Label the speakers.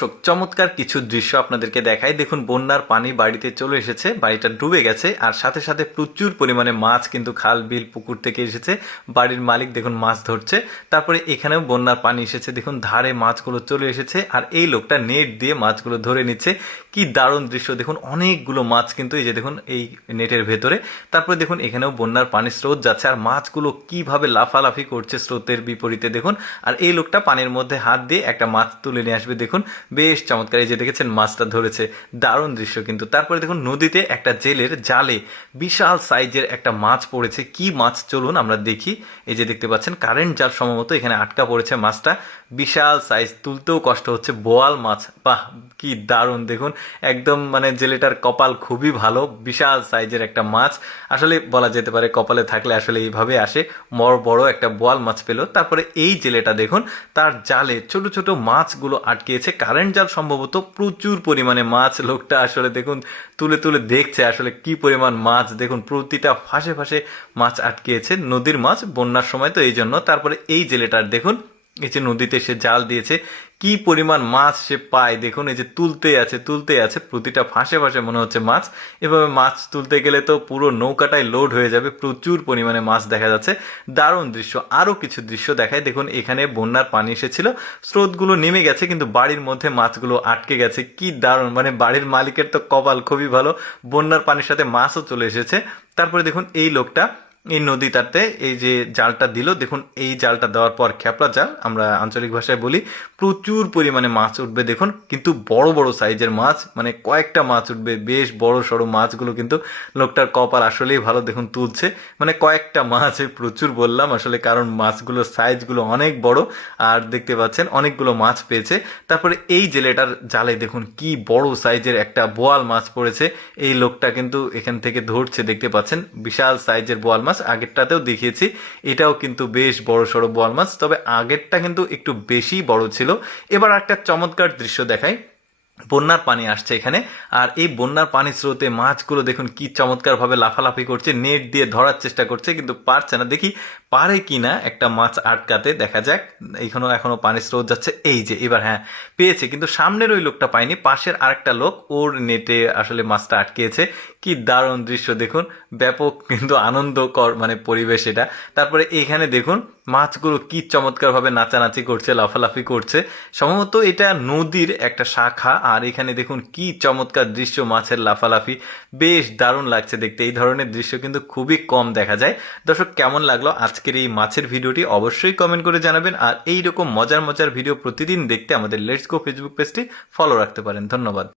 Speaker 1: দর্শক, চমৎকার কিছু দৃশ্য আপনাদেরকে দেখাই। দেখুন, বন্যার পানি বাড়িতে চলে এসেছে, বাড়িটা ডুবে গেছে, আর সাথে সাথে প্রচুর পরিমাণে মাছ কিন্তু খাল, বিল, পুকুর থেকে এসেছে। বাড়ির মালিক দেখুন, মাছ ধরছে। তারপরে এখানেও বন্যার পানি এসেছে। দেখুন, ধারে মাছগুলো চলে এসেছে, আর এই লোকটা নেট দিয়ে মাছগুলো ধরে নিচ্ছে। কি দারুণ দৃশ্য! দেখুন, অনেকগুলো মাছ কিন্তু এই যে দেখুন, এই নেটের ভেতরে। তারপরে দেখুন, এখানেও বন্যার পানির স্রোত যাচ্ছে, আর মাছগুলো কীভাবে লাফালাফি করছে স্রোতের বিপরীতে দেখুন, আর এই লোকটা পানির মধ্যে হাত দিয়ে একটা মাছ তুলে নিয়ে আসবে। দেখুন বেশ চমৎকার, এই যে দেখেছেন মাছটা ধরেছে, দারুণ দৃশ্য কিন্তু। তারপরে দেখুন, নদীতে একটা জেলের জালে বিশাল সাইজের একটা মাছ পড়েছে। কি মাছ? চলুন আমরা দেখি। এই যে দেখতে পাচ্ছেন কারেন্ট জাল সম্ভবত এখানে আটকা পড়েছে মাছটা। বিশাল সাইজ, তুলতেও কষ্ট হচ্ছে। বোয়াল মাছ, বাহ, কি দারুণ। দেখুন, একদম মানে জেলেটার কপাল খুবই ভালো, বিশাল সাইজের একটা মাছ। আসলে বলা যেতে পারে, কপালে থাকলে আসলে এইভাবে আসে। বড় বড় একটা বোয়াল মাছ পেল। তারপরে এই জেলেটা দেখুন, তার জালে ছোট ছোট মাছগুলো আটকেছে। কারেন্ট জাল সম্ভবত প্রচুর পরিমাণে মাছ লোকটা আসলে দেখুন, তুলে তুলে দেখছে আসলে কি পরিমাণ মাছ। দেখুন, প্রতিটা ফাঁসে ফাঁসে মাছ আটকেছে নদীর মাছ, বন্যার সময় তো এই জন্য। তারপরে এই জেলেটার দেখুন, এই যে নদীতে সে জাল দিয়েছে কি পরিমাণ মাছ সে পায়? দেখুন, এই যে তুলতে আছে তুলতে আছে, প্রতিটা ফাঁসে ফাঁসে মনে হচ্ছে মাছ। এভাবে মাছ তুলতে গেলে তো পুরো নৌকাটাই লোড হয়ে যাবে, প্রচুর পরিমাণে মাছ দেখা যাচ্ছে। দারুণ দৃশ্য আরও কিছু দৃশ্য দেখায়। দেখুন, এখানে বন্যার পানি এসেছিল, স্রোতগুলো নেমে গেছে, কিন্তু বাড়ির মধ্যে মাছগুলো আটকে গেছে। কি দারুণ মানে বাড়ির মালিকের তো কপাল খুবই ভালো, বন্যার পানির সাথে মাছও চলে এসেছে। তারপরে দেখুন, এই লোকটা এই নদীটাতে এই যে জালটা দিল, দেখুন, এই জালটা দেওয়ার পর খেপলা জাল, আমরা আঞ্চলিক ভাষায় বলি, প্রচুর পরিমাণে মাছ উঠবে, দেখুন, কিন্তু বড় বড় সাইজের মাছ মানে কয়েকটা মাছ উঠবে, বেশ বড় সড়ো মাছগুলো কিন্তু লোকটার কপাল আসলেই ভালো, দেখুন, তুলছে মানে কয়েকটা মাছ প্রচুর বললাম, আসলে কারণ মাছগুলোর সাইজগুলো অনেক বড়, আর দেখতে পাচ্ছেন, অনেকগুলো মাছ পেয়েছে, তারপরে এই জেলেটার জালে, দেখুন, কি বড় সাইজের একটা বোয়াল মাছ পড়েছে, এই লোকটা কিন্তু এখান থেকে ধরছে, দেখতে পাচ্ছেন, বিশাল সাইজের বোয়াল মাছ আগেরটাতেও দেখিয়েছি। এটাও কিন্তু বেশ বড় সড়ো বোয়াল মাছ তবে আগেরটা কিন্তু একটু বেশি বড় ছিল। এবার একটা চমৎকার দৃশ্য দেখাই। বন্যার পানি আসছে এখানে। আর এই বন্যার পানি স্রোতে মাছগুলো দেখুন কি চমৎকারভাবে লাফালাফি করছে, নেট দিয়ে ধরার চেষ্টা করছে, কিন্তু পারছে না। দেখি পারে কি না একটা মাছ আটকাতে, দেখা যাক। এইখানেও এখনও পানির স্রোত যাচ্ছে। এই যে, এবার হ্যাঁ পেয়েছে। কিন্তু সামনের ওই লোকটা পায়নি, পাশের আরেকটা লোক ওর নেটে আসলে মাছটা আটকেছে। কি দারুণ দৃশ্য, দেখুন। ব্যাপক কিন্তু আনন্দকর মানে পরিবেশ এটা। তারপরে এখানে দেখুন, মাছগুলো কি চমৎকারভাবে নাচানাচি করছে, লাফালাফি করছে। সম্ভবত এটা নদীর একটা শাখা আর এখানে দেখুন কি চমৎকার দৃশ্য, মাছের লাফালাফি। বেশ দারুণ লাগছে দেখতে। এই ধরনের দৃশ্য কিন্তু খুবই কম দেখা যায়। দর্শক, কেমন লাগল আজকের এই মাছের ভিডিওটি অবশ্যই কমেন্ট করে জানাবেন। আর এই রকম মজার মজার ভিডিও প্রতিদিন দেখতে আমাদের লেটস গো ফেসবুক পেজটি ফলো রাখতে পারেন। ধন্যবাদ।